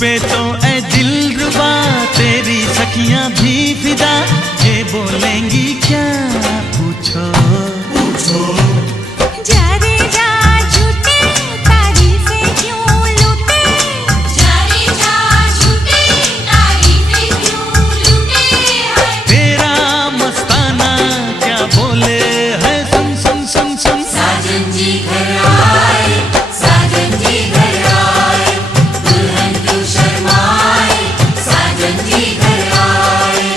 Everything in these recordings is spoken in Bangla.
पे तो ए दिलरुबा तेरी सखियां भी फिदा, ये बोलेंगी क्या पूछो पूछो। जा रे जा झूठे तारीफें क्यों लूटे, जा रे जा झूठे तारीफें क्यों लूटे। तेरा मस्ताना क्या बोले है, सुन सुन सुन सुन। साजन जी घर आए, साजन जी घर आए, दुल्हन क्यों शर्माए, साजन जी घर आए।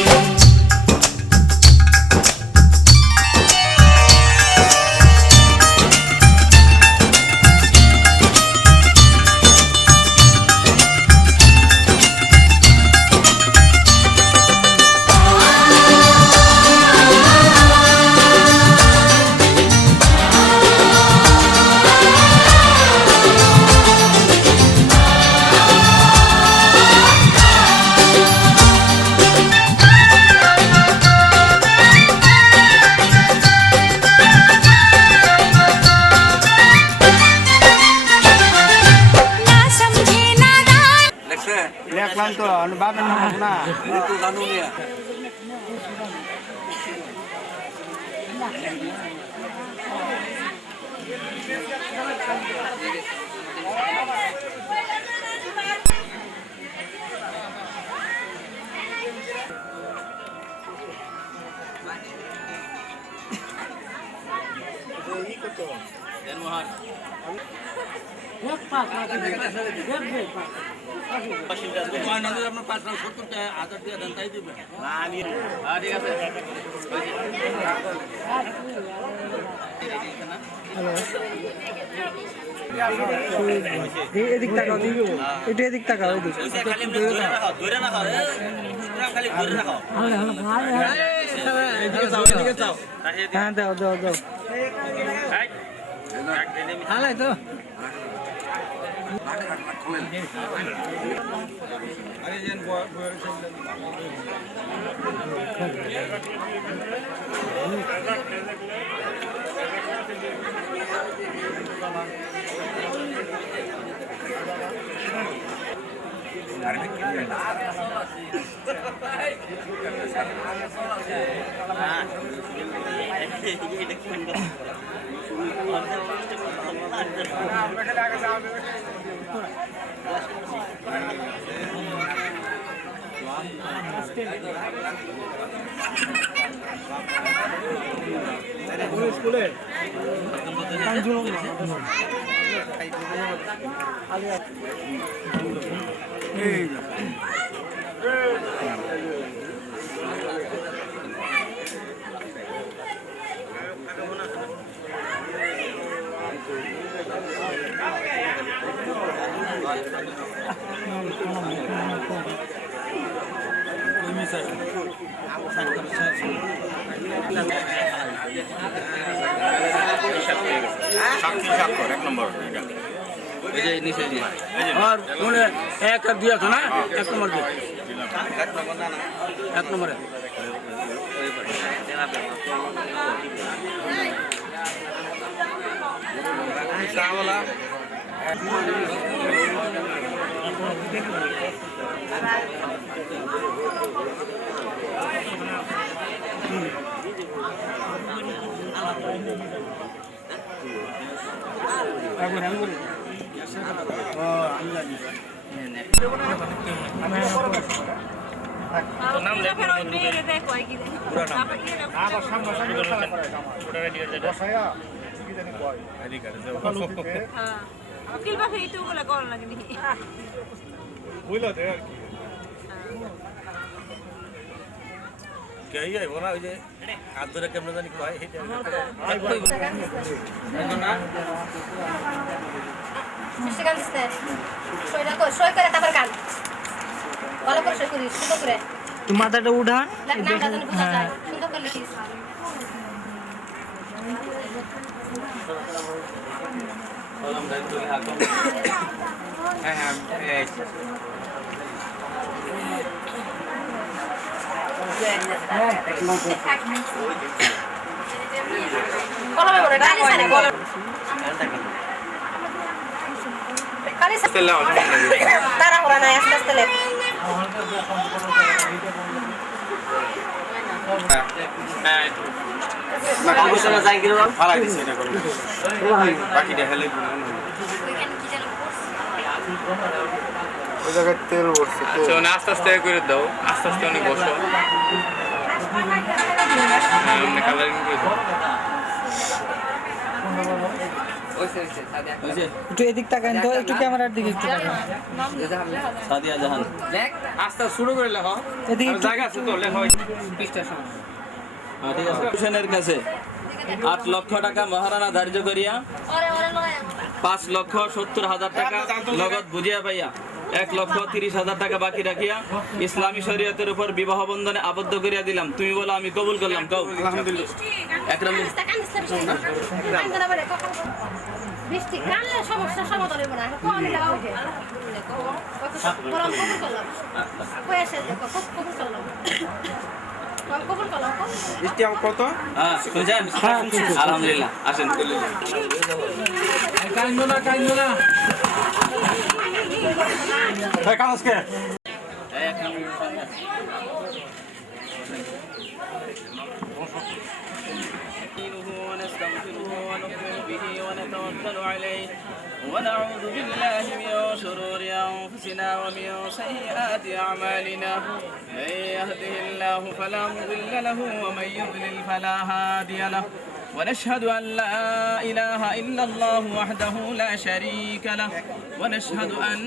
দেখলাম তো বাবার নাম না itu Bandung ya. Dan Mohan. nanti আপনার 570 টাকা আধার দিয়ে দেন তাই দিবেন না নিয়ে ঠিক আছে এদিক তাকাও এটা এদিক তাকাও এদিক খালি ধরে না খাও খালি ধরে না খাও এদিকে যাও হ্যাঁ দাও দাও দাও হালাই তো স্কুলে এক নম্বর এই যে নিচে দিয়ে আর কোন এক আর দুই আছে না এক নম্বর দিয়ে এক নম্বরে চাওয়ালা হাত ধরে কেমন জানি কয় মাথাটা উঠান তারা তাহলে নাই আস্তে আস্তে লেখ ওই জায়গায় তেল ভরছে তো আচ্ছা মানে আস্তে আস্তে করে দাও আস্তে আস্তে অনেক বসো কালারিং করে দাও একটু এদিক তাকান তো একটু ক্যামেরার দিকে একটু তাকান সাদিয়া জাহান আস্তে শুরু করে লেখো এদিকে একটু- জায়গা আছে তো লেখো পৃষ্ঠার সময় ঠিক আছে হোসেনের কাছে 8 লক্ষ টাকা মহারানা ধার্য করিয়া 5,70,000 টাকা নগদ বুঝিয়া পাইয়া 1,30,000 টাকা বাকি রাখিয়া ইসলামী শরীয়তের উপর বিবাহ বন্ধনে আবদ্ধ করিয়া দিলাম। তুমি বলো আমি কবুল করলাম। কও আলহামদুলিল্লাহ। একরাম বৃষ্টি কানলে সমস্যা সমাধান হবে না কম লাগাও কবুল করলাম কই আসে কবুল করলাম কবুল করলাম বৃষ্টি আমার কত হ্যাঁ শুনছেন? আলহামদুলিল্লাহ। আসেন। কাইন্দো না ونستغفره ونؤمن به ونتوكل عليه ونعوذ بالله من شرور أنفسنا ومن سيئات أعمالنا من يهده الله فلا مضل له ومن يضلل فلا هادي له ونشهد أن لا إله إلا الله وحده لا شريك له ونشهد أن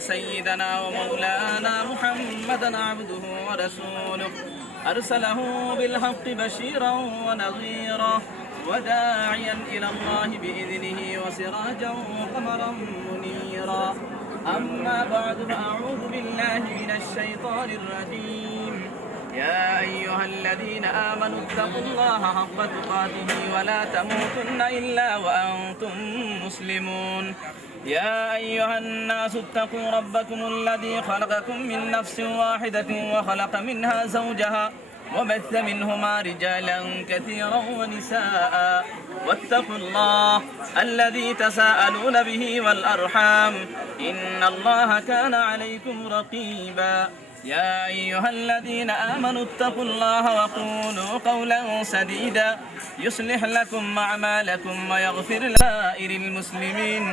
سيدنا ومولانا محمدا عبده ورسوله أرسله بالحق بشيرا ونظيرا وداعيا إلى الله بإذنه وسراجا وقمرا منيرا أما بعد فأعوذ بالله من الشيطان الرجيم يا أيها الذين آمنوا اتقوا الله حق تقاته ولا تموتن إلا وأنتم مسلمون يا أيها الناس اتقوا ربكم الذي خلقكم من نفس واحدة وخلق منها زوجها وبث منهما رجالا كثيرا ونساء واتقوا الله الذي تساءلون به والأرحام إن الله كان عليكم رقيبا يا أيها الذين آمنوا اتقوا الله وقولوا قولا سديدا يصلح لكم أعمالكم ويغفر لسائر المسلمين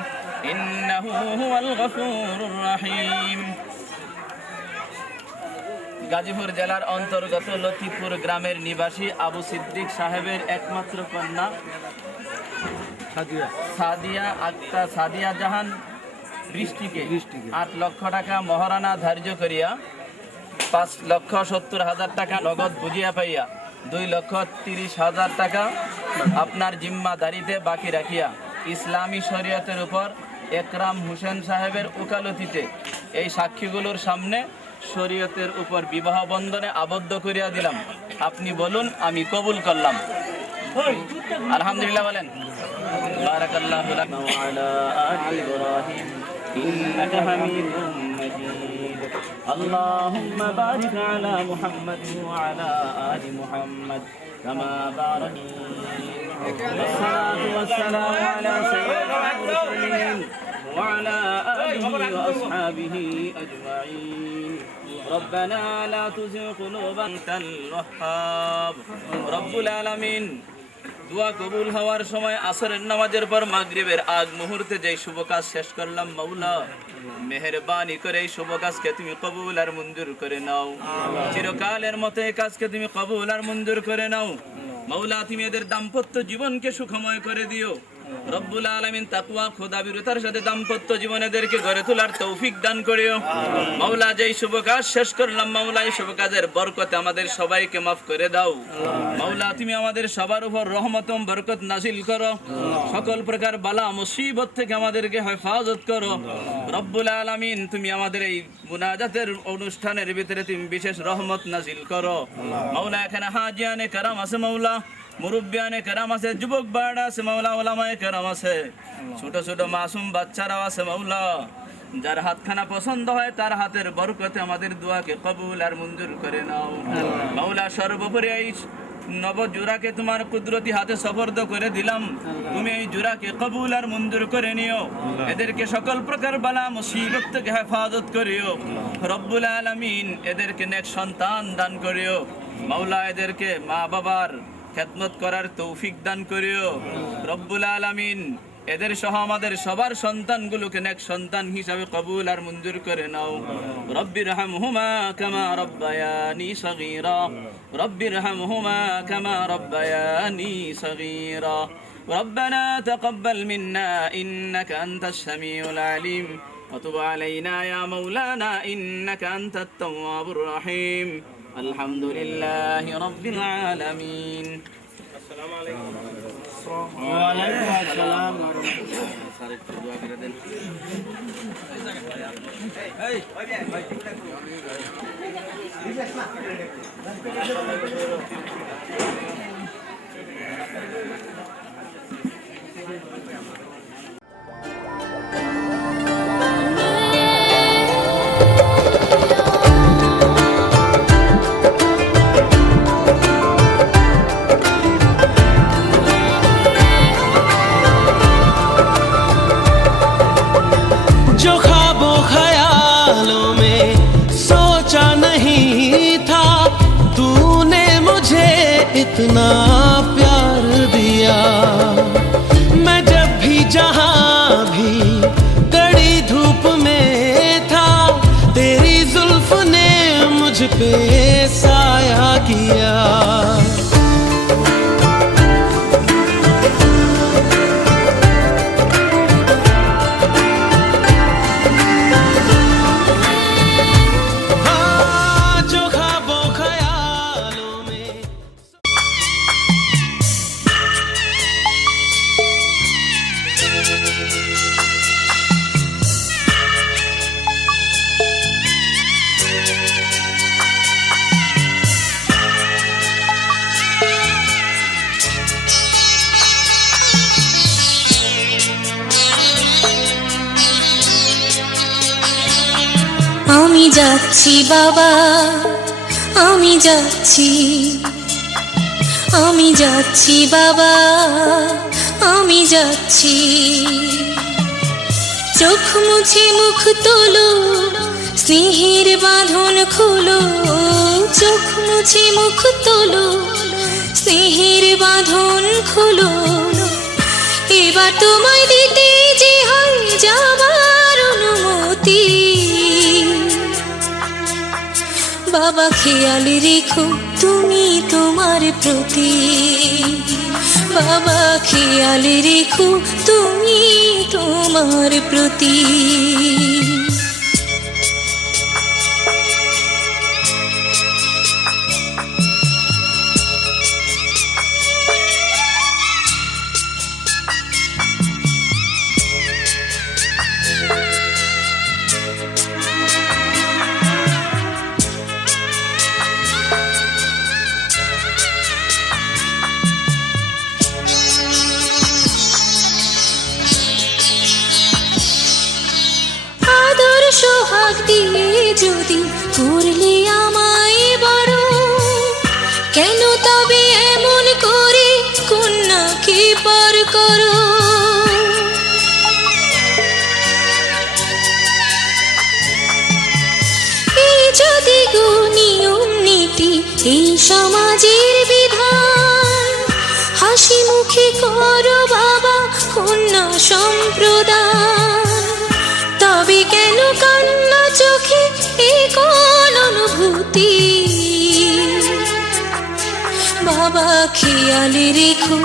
إنه هو الغفور الرحيم গাজীপুর জেলার অন্তর্গত লতিফপুর গ্রামের নিবাসী আবু সিদ্দিক সাহেবের একমাত্র কন্যা সাদিয়া জাহান বৃষ্টিকে 8 লক্ষ টাকা মহারানা ধার্য করিয়া 5,70,000 টাকা নগদ বুঝিয়া পাইয়া 2,30,000 টাকা আপনার জিম্মাদারিতে বাকি রাখিয়া ইসলামী শরীয়তের উপর একরাম হোসেন সাহেবের ওকালতিতে এই সাক্ষীগুলোর সামনে শরীয়তের উপর বিবাহ বন্ধনে আবদ্ধ করিয়া দিলাম। আপনি বলুন আমি কবুল করলাম। আলহামদুলিল্লাহ বলেন। বারাকাল্লাহু লাকুম ওয়া আলা আলি ইব্রাহিম ইন্নাকা হামিদুম মাজিদ। আল্লাহুম্মা বারিক আলা মুহাম্মাদ ওয়া আলা আলি মুহাম্মাদ কামা বারাকতা। والصلاة والسلام على سيد المرسلين وعلى آله وأصحابه أجمعين ربنا لا تزغ قلوبنا أنت الوهاب رب العالمين দোয়া কবুল হওয়ার সময় আসরের নামাজের পর মাগরিবের আগ মুহূর্তে যেই শুভ কাজ শেষ করলাম মাওলা মেহেরবানি করে এই শুভ কাজকে তুমি কবুল আর মঞ্জুর করে নাও। চিরকালের মতো এই কাজকে তুমি কবুল আর মঞ্জুর করে নাও। মাওলা তুমি এদের দাম্পত্য জীবনকে সুখময় করে দিও। রব্বুল আলামিন তাকওয়া খোদাবিরতার সাথে দাম্পত্য জীবন এদেরকে গড়ে তোলার তৌফিক দান করিও। মাওলা যেই শুভ কাজ শেষ করলাম মাওলা এই শুভ কাজের বরকতে আমাদের সবাইকে মাফ করে দাও। মাওলা তুমি আমাদের সবার উপর রহমত ও বরকত নাযিল করো। সকল প্রকার বালা মুসিবত থেকে আমাদেরকে হেফাজত করো। রব্বুল আলামিন তুমি আমাদের এই মুনাজাতের অনুষ্ঠানের ভিতরে তুমি বিশেষ রহমত নাযিল করো। মাওলা এখানে হাজিয়ানে কারাম আছে মাওলা, মুরব্বিয়ানে কেরাম আছে, যুবক বাড়া আছে মাওলা, ওলামায়ে কেরাম আছে, ছোট ছোট মাসুম বাচ্চারাও আছে মাওলা। যার হাতখানা পছন্দ হয় তার হাতের বরকতে আমাদের দোয়াকে কবুল আর মঞ্জুর করে নাও মাওলা। সর্বোপরি এই নব জোড়াকে তোমার কুদরতি হাতে সফর্দ করে দিলাম, তুমি এই জোড়াকে কবুল আর মঞ্জুর করে নিও, এদেরকে সকল প্রকার বালা মুসিবত থেকে হেফাজত করিও রব্বুল আলামিন, এদেরকে নেক সন্তান দান করিও মাওলা, এদেরকে মা বাবার খেদমত করার তৌফিক দান করিও রব্বুল আলামিন, এদের সহ আমাদের সবার সন্তানগুলোকে নেক সন্তান হিসাবে কবুল আর মঞ্জুর করে নাও। রব্বিরহামহুমা কামা রব্বায়ানি সগীরা, রব্বিরহামহুমা কামা রব্বায়ানি সগীরা। ربنا تقبل منا إنك أنت السميع العليم وتب علينا يا مولانا إنك أنت التواب الرحيم الحمد لله رب العالمين. السلام عليكم. وعليكم السلام जो ख्वाबों ख्यालों में सोचा नहीं था, तूने मुझे इतना प्यार दिया। मैं जब भी जहाँ भी कड़ी धूप में था, तेरी जुल्फ ने मुझ पे साया किया। আমি যাচ্ছি বাবা, আমি যাচ্ছি, আমি যাচ্ছি বাবা, আমি যাচ্ছি। চোখ মুছে মুখ তোলো, স্নেহের বাঁধন খোলো, চোখ মুছে মুখ তোলো, স্নেহের বাঁধন খোলো। এবার তোমায় দিতে যে হয় যাবার অনুমতি। বাবা খেয়াল রেখো তুমি তোমার প্রতি, বাবা খেয়াল রেখো তুমি তোমার প্রতি। সোহাগ দিয়ে যদি করলে আমায় বড়, কেন তবে এমন করে কন্যাকে পর করো। এই যদি গো নিয়ম নীতি, এই সমাজের বিধান, হাসি মুখে করো বাবা কন্যা সম্প্রদান। তবে কেন কান্না চোখে এ কোন অনুভূতি? বাবা খেয়াল রেখো